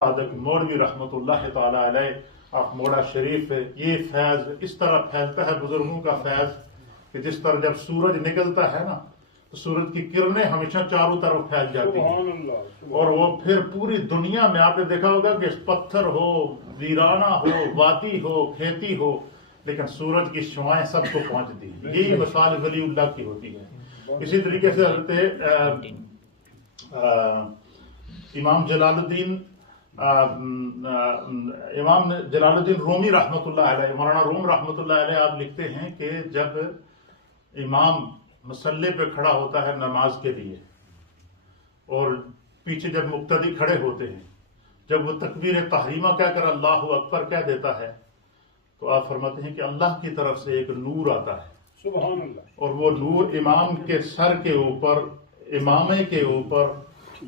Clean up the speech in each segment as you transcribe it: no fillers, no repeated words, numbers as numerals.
صادق مولوی رحمۃ اللہ تعالی علیہ آپ موڑا شریف ہے، یہ فیض اس طرح پھیلتا ہے بزرگوں کا فیض کہ جس طرح جب سورج نکلتا ہے نا تو سورج کی کرنیں ہمیشہ چاروں طرف پھیل جاتی ہیں اور وہ پھر پوری دنیا میں آپ نے دیکھا ہوگا کہ پتھر ہو، ویرانہ ہو، وادی ہو، کھیتی ہو، لیکن سورج کی شعائیں سب کو پہنچتی ہیں۔ یہی مثال ولی اللہ کی ہوتی ہے۔ اسی طریقے سے حضرت امام جلال الدین رومی رحمۃ اللہ علیہ، مولانا روم رحمۃ اللہ علیہ آپ لکھتے ہیں کہ جب امام مصلی پہ کھڑا ہوتا ہے نماز کے لیے اور پیچھے جب مقتدی کھڑے ہوتے ہیں، جب وہ تکبیر تحریمہ کہہ کر اللہ اکبر کہہ دیتا ہے تو آپ فرماتے ہیں کہ اللہ کی طرف سے ایک نور آتا ہے، سبحان اللہ، اور وہ نور امام کے سر کے اوپر، امامے کے اوپر،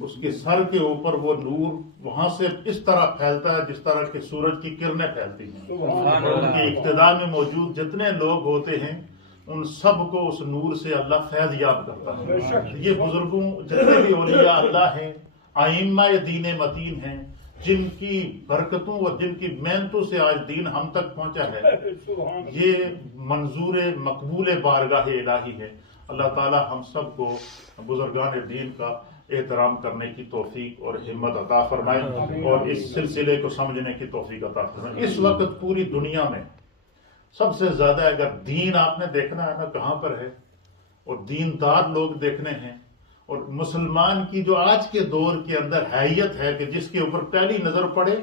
اس کے سر کے اوپر وہ نور وہاں سے اس طرح پھیلتا ہے جس طرح کہ سورج کی کرنیں پھیلتی ہیں، اور ان کی ابتدا میں موجود جتنے لوگ ہوتے ہیں ان سب کو اس نور سے اللہ فیض یاب کرتا ہے۔ یہ بزرگوں جتنے بھی اولیاء اللہ ہیں، ائمہ دین متین ہیں، جن کی برکتوں اور جن کی محنتوں سے آج دین ہم تک پہنچا ہے، یہ منظور مقبول بارگاہ الہی ہے۔ اللہ تعالی ہم سب کو بزرگان دین کا احترام کرنے کی توفیق اور ہمت عطا فرمائے اور اس سلسلے کو سمجھنے کی توفیق عطا فرمائے۔ اس وقت پوری دنیا میں سب سے زیادہ اگر دین آپ نے دیکھنا ہے نا کہاں پر ہے، اور دیندار لوگ دیکھنے ہیں، اور مسلمان کی جو آج کے دور کے اندر حیثیت ہے کہ جس کے اوپر پہلی نظر پڑے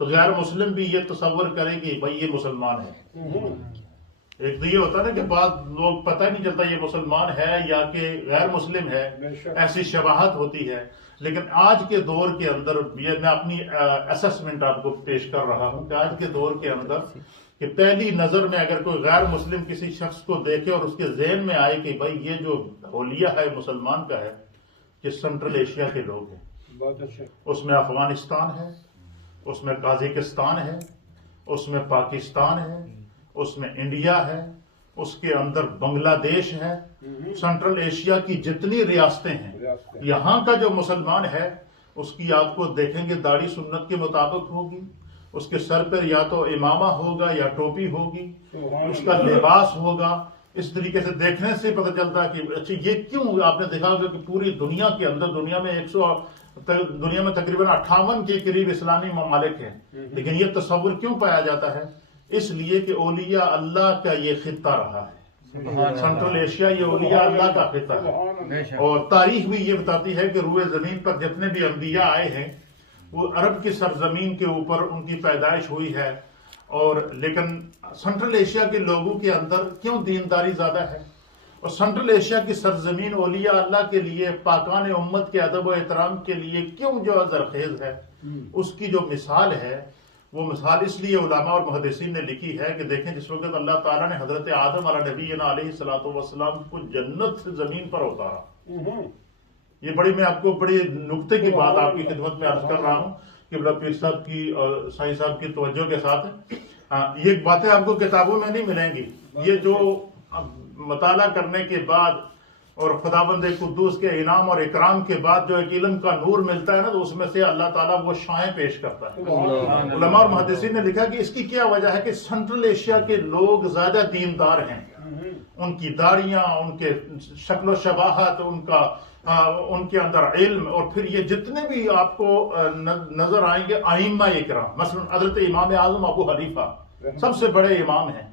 تو غیر مسلم بھی یہ تصور کرے کہ بھائی یہ مسلمان ہے۔ ایک تو یہ ہوتا ہے نا کہ بعض لوگ پتہ نہیں چلتا یہ مسلمان ہے یا کہ غیر مسلم ہے، ایسی شباہت ہوتی ہے، لیکن آج کے دور کے اندر یہ میں اپنی اسسمنٹ آپ کو پیش کر رہا ہوں کہ آج کے دور کے اندر کہ پہلی نظر میں اگر کوئی غیر مسلم کسی شخص کو دیکھے اور اس کے ذہن میں آئے کہ بھائی یہ جو حولیہ ہے مسلمان کا ہے، یہ سنٹرل ایشیا کے لوگ ہیں، اس میں افغانستان ہے، اس میں قازقستان ہے، اس میں پاکستان ہے، اس میں انڈیا ہے، اس کے اندر بنگلہ دیش ہے، سنٹرل ایشیا کی جتنی ریاستیں ہیں، یہاں کا جو مسلمان ہے اس کی آپ کو دیکھیں گے داڑھی سنت کے مطابق ہوگی، اس کے سر پر یا تو امامہ ہوگا یا ٹوپی ہوگی، اس کا لباس ہوگا۔ اس طریقے سے دیکھنے سے پتہ چلتا ہے کہ اچھا یہ کیوں، آپ نے دیکھا ہوگا کہ پوری دنیا کے اندر، دنیا میں تقریباً 58 کے قریب اسلامی ممالک ہیں، لیکن یہ تصور کیوں پایا جاتا ہے؟ اس لیے کہ اولیاء اللہ کا یہ خطہ رہا ہے، سنٹرل ایشیا یہ اولیاء اللہ کا خطہ ہے، اور تاریخ بھی یہ بتاتی ہے کہ روئے زمین پر جتنے بھی انبیاء آئے ہیں وہ عرب کی سرزمین کے اوپر ان کی پیدائش ہوئی ہے، اور لیکن سنٹرل ایشیا کے لوگوں کے اندر کیوں دینداری زیادہ ہے، اور سنٹرل ایشیا کی سرزمین اولیاء اللہ کے لیے، پاکان امت کے ادب و احترام کے لیے کیوں جو زرخیز ہے، اس کی جو مثال ہے وہ مثال اس لیے علماء اور محدثین نے لکھی ہے کہ دیکھیں جس وقت اللہ تعالیٰ نے حضرت آدم علیہ نبینا علیہ الصلوۃ والسلام کو جنت سے زمین پر اتارا، یہ میں آپ کو بڑی نکتے کی بات آپ کی خدمت میں عرض کر رہا ہوں کہ بڑا پیر صاحب کی اور سائیں صاحب کی توجہ کے ساتھ یہ باتیں آپ کو کتابوں میں نہیں ملیں گی، یہ جو مطالعہ کرنے کے بعد اور خداوند قدوس کے انعام اور اکرام کے بعد جو ایک علم کا نور ملتا ہے نا تو اس میں سے اللہ تعالیٰ وہ شائیں پیش کرتا ہے۔ علماء اور محدثین نے لکھا کہ اس کی کیا وجہ ہے کہ سنٹرل ایشیا کے لوگ زیادہ دیندار ہیں، ان کی داڑیاں، ان کے شکل و شباہت، ان کے اندر علم، اور پھر یہ جتنے بھی آپ کو نظر آئیں گے ائمہ اکرام، مثلا حضرت امام اعظم ابو حنیفہ سب سے بڑے امام ہیں،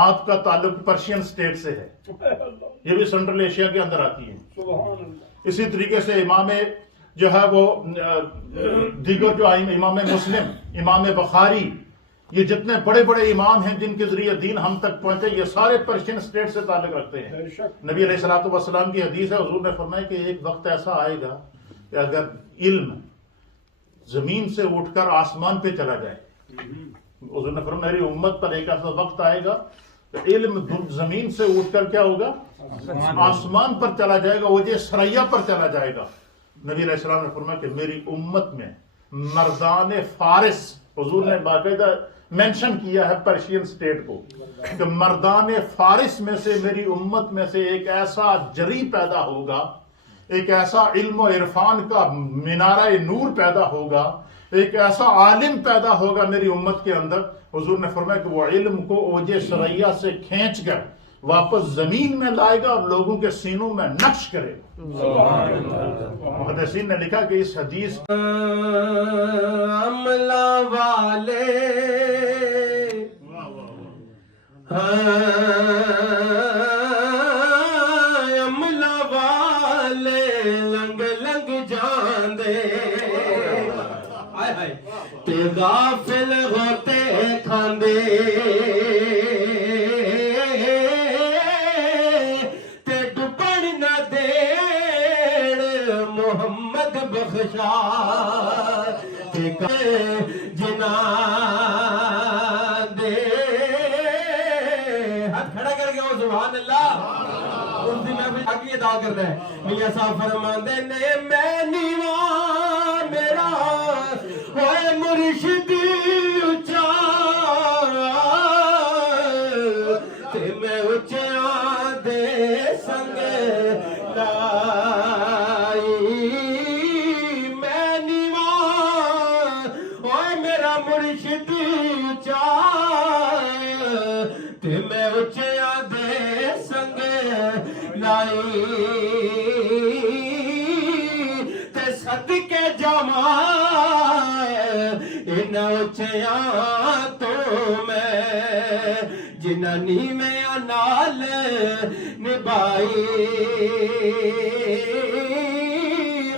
آپ کا تعلق پرشین سٹیٹ سے ہے، یہ بھی سنٹرل ایشیا کے اندر آتی ہے۔ اسی طریقے سے امام جو ہے وہ دیگر جو امام مسلم، امام بخاری، یہ جتنے بڑے بڑے امام ہیں جن کے ذریعے دین ہم تک پہنچے، یہ سارے پرشین سٹیٹ سے تعلق رکھتے ہیں۔ نبی علیہ الصلوۃ والسلام کی حدیث ہے، حضور نے فرمایا کہ ایک وقت ایسا آئے گا کہ اگر علم زمین سے اٹھ کر آسمان پہ چلا جائے، حضور نے فرمایا میری امت پر ایک ایسا وقت آئے گا کہ علم زمین سے اٹھ کر کیا ہوگا، آسمان پر چلا جائے گا، وجہ سریا پر چلا جائے گا۔ نبی علیہ السلام نے فرمایا کہ میری امت میں مردان فارس، حضور نے باقاعدہ مینشن کیا ہے پرشین سٹیٹ کو، کہ مردان فارس میں سے میری امت میں سے ایک ایسا جری پیدا ہوگا، ایک ایسا علم و عرفان کا منارہ نور پیدا ہوگا ایک ایسا عالم پیدا ہوگا میری امت کے اندر، حضور نے فرمایا کہ وہ علم کو اوج ثریا سے کھینچ کر واپس زمین میں لائے گا اور لوگوں کے سینوں میں نقش کرے گا۔ محدثین نے لکھا کہ اس حدیث عملہ والے عملہ والے لنگ لنگ جاندے تے غافل ہوتے کھاندے تے ڈبن نہ دین محمد بخشا تے جنا دے ہاتھ کھڑا کر کے سبحان اللہ۔ اس دن محفل آگے ادا کرنا ہے۔ میاں صاحب فرماندے نے میں نیواں میرا ہوئے مرشدی اچا تے میں اچیاں دے سنگ لائی، میں نیواں ہوئے میرا مرشدی اچا تے میں اچیاں دے سنگ لائی، تے صدقے جماں ان اچیاں تو میں جنہ نیویں نال نبائی،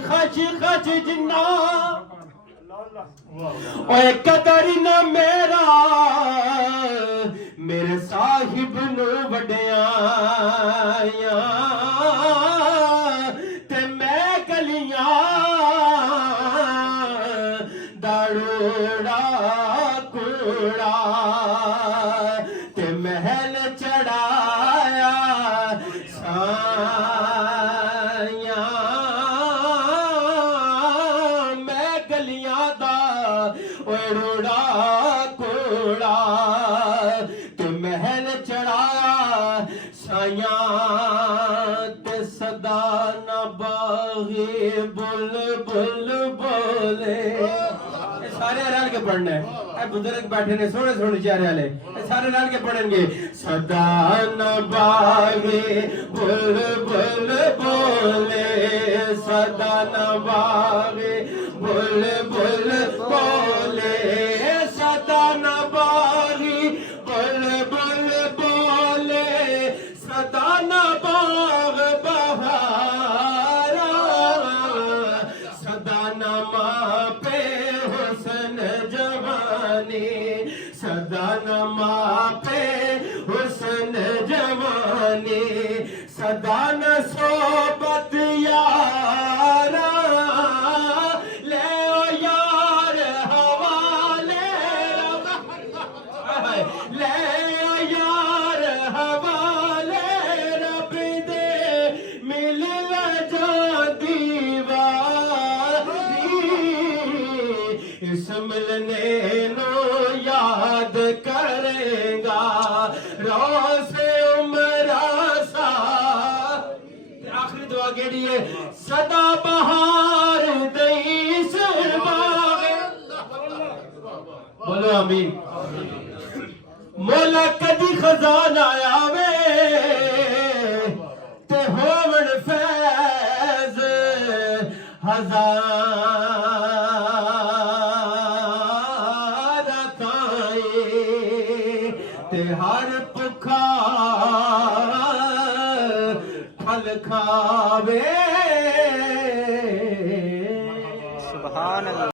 خش خش جنہ اوے قدر نہ میرا میرے صاحب نو وڈیاں تے میں گلیاں داڑوڑا کوڑا تے محل چڑھایا سایاں، میں گلیاں دا روڑا کوڑا تے محل چڑھایا سایاں، تے صدا نہ باغی بل بل بولے۔ سارے رل کے پڑھنا ہے، اے بزرگ بیٹھے نے سونے سونے چہرے والے، سارے رل کے پڑھیں گے۔ صدا نہ باغی بل بل بولے، صدا نہ باغی بل بل بولے، صدا نہ باغی بل بل بولے، صدا نہ باغ بہارا، صدا نہ ماں پہ حسن جوانی، صدا نہ ماں پہ حسن جوانی، صدا نہ صحبت یارا لے او یار حوالے لے او یار حوالے رب دے مل جا دیوانی، اس ملنے نو یاد کرے گا روز عمر سا۔ آخری دعا کیڑی ہے؟ صدا بہار دئی سر باغ، بولو آمین۔ مولا کدی خزان آیا وے تے ہوون فیض ہزار تائیں تے ہر بھکھا پھل کھاوے۔ سبحان اللہ۔